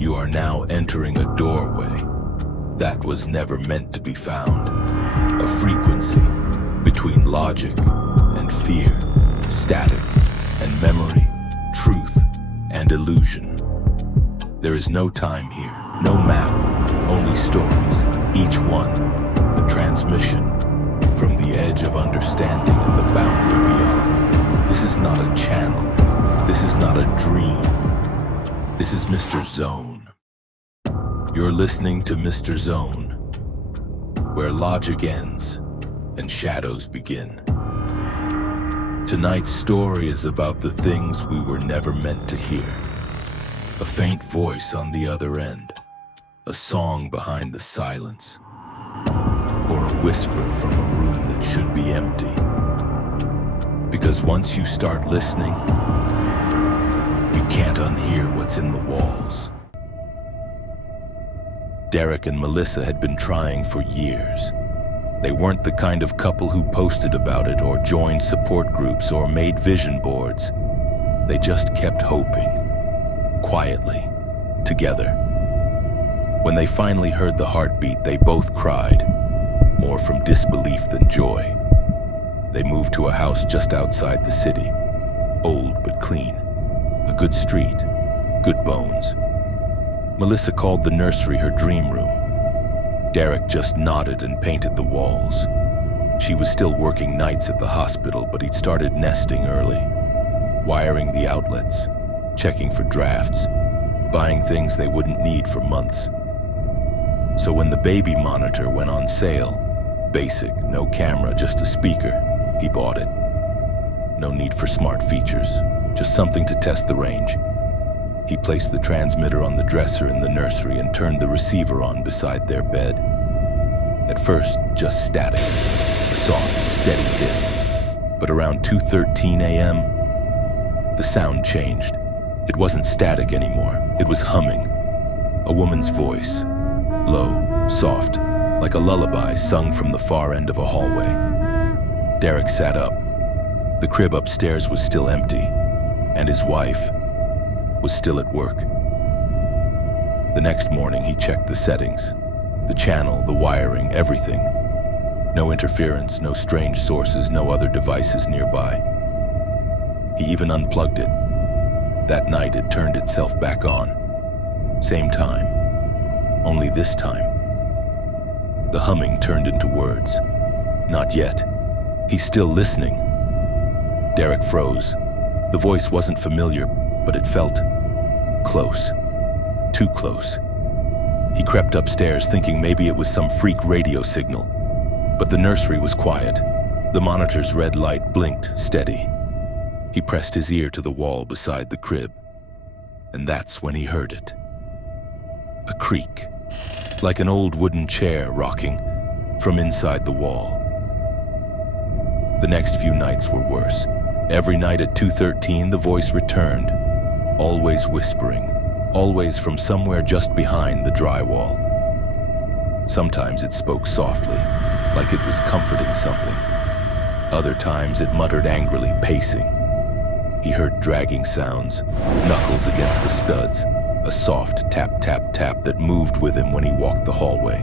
You are now entering a doorway that was never meant to be found. A frequency between logic and fear, static and memory, truth and illusion. There is no time here, no map, only stories, each one a transmission from the edge of understanding and the boundary beyond. This is not a channel. This is not a dream. This is Mr. Zone. You're listening to Mr. Zone, where logic ends and shadows begin. Tonight's story is about the things we were never meant to hear. A faint voice on the other end, a song behind the silence, or a whisper from a room that should be empty. Because once you start listening, you can't unhear what's in the walls. Derek and Melissa had been trying for years. They weren't the kind of couple who posted about it or joined support groups or made vision boards. They just kept hoping, quietly, together. When they finally heard the heartbeat, they both cried, more from disbelief than joy. They moved to a house just outside the city, old but clean. A good street, good bones. Melissa called the nursery her dream room. Derek just nodded and painted the walls. She was still working nights at the hospital, but he'd started nesting early, wiring the outlets, checking for drafts, buying things they wouldn't need for months. So when the baby monitor went on sale, basic, no camera, just a speaker, he bought it. No need for smart features, just something to test the range. He placed the transmitter on the dresser in the nursery and turned the receiver on beside their bed. At first, just static, a soft, steady hiss. But around 2:13 a.m., the sound changed. It wasn't static anymore, it was humming. A woman's voice, low, soft, like a lullaby sung from the far end of a hallway. Derek sat up. The crib upstairs was still empty, and his wife was still at work. The next morning, he checked the settings, the channel, the wiring, everything. No interference, no strange sources, no other devices nearby. He even unplugged it. That night, it turned itself back on. Same time, only this time. The humming turned into words. Not yet. He's still listening. Derek froze. The voice wasn't familiar, but it felt close. Too close. He crept upstairs, thinking maybe it was some freak radio signal. But the nursery was quiet. The monitor's red light blinked, steady. He pressed his ear to the wall beside the crib, and that's when he heard it. A creak, like an old wooden chair rocking from inside the wall. The next few nights were worse. Every night at 2:13, the voice returned, always whispering, always from somewhere just behind the drywall. Sometimes it spoke softly, like it was comforting something. Other times it muttered angrily, pacing. He heard dragging sounds, knuckles against the studs, a soft tap, tap, tap that moved with him when he walked the hallway.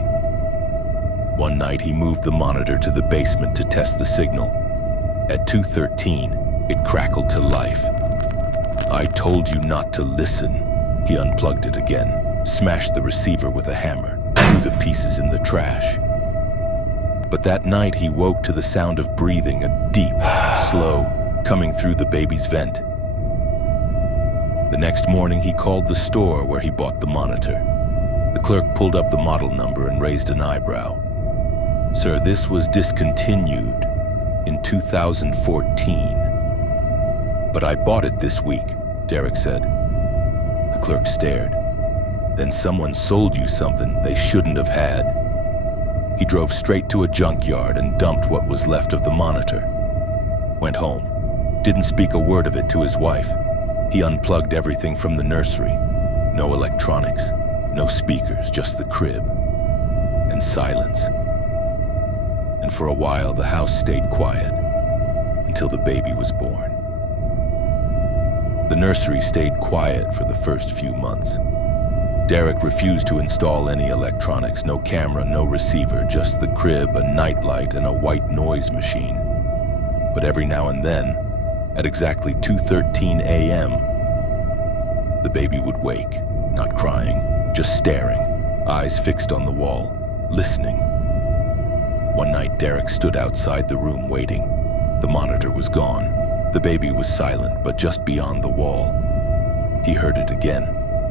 One night he moved the monitor to the basement to test the signal. At 2:13, it crackled to life. "I told you not to listen." He unplugged it again, smashed the receiver with a hammer, threw the pieces in the trash. But that night he woke to the sound of breathing, a deep, slow, coming through the baby's vent. The next morning he called the store where he bought the monitor. The clerk pulled up the model number and raised an eyebrow. "Sir, this was discontinued in 2014. "But I bought it this week," Derek said. The clerk stared. "Then someone sold you something they shouldn't have had." He drove straight to a junkyard and dumped what was left of the monitor. Went home. Didn't speak a word of it to his wife. He unplugged everything from the nursery. No electronics, no speakers, just the crib. And silence. And for a while, the house stayed quiet, until the baby was born. The nursery stayed quiet for the first few months. Derek refused to install any electronics, no camera, no receiver, just the crib, a nightlight, and a white noise machine. But every now and then, at exactly 2:13 a.m., the baby would wake, not crying, just staring, eyes fixed on the wall, listening. One night, Derek stood outside the room waiting. The monitor was gone. The baby was silent, but just beyond the wall. He heard it again,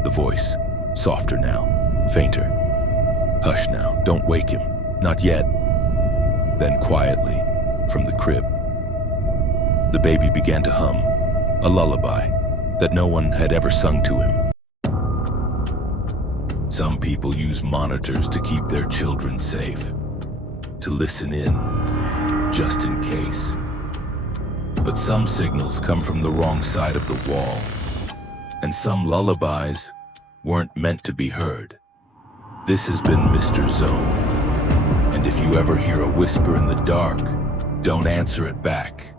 the voice, softer now, fainter. "Hush now, don't wake him, not yet." Then quietly, from the crib, the baby began to hum, a lullaby that no one had ever sung to him. Some people use monitors to keep their children safe, to listen in, just in case. But some signals come from the wrong side of the wall, and some lullabies weren't meant to be heard. This has been Mr. Zone, and if you ever hear a whisper in the dark, don't answer it back.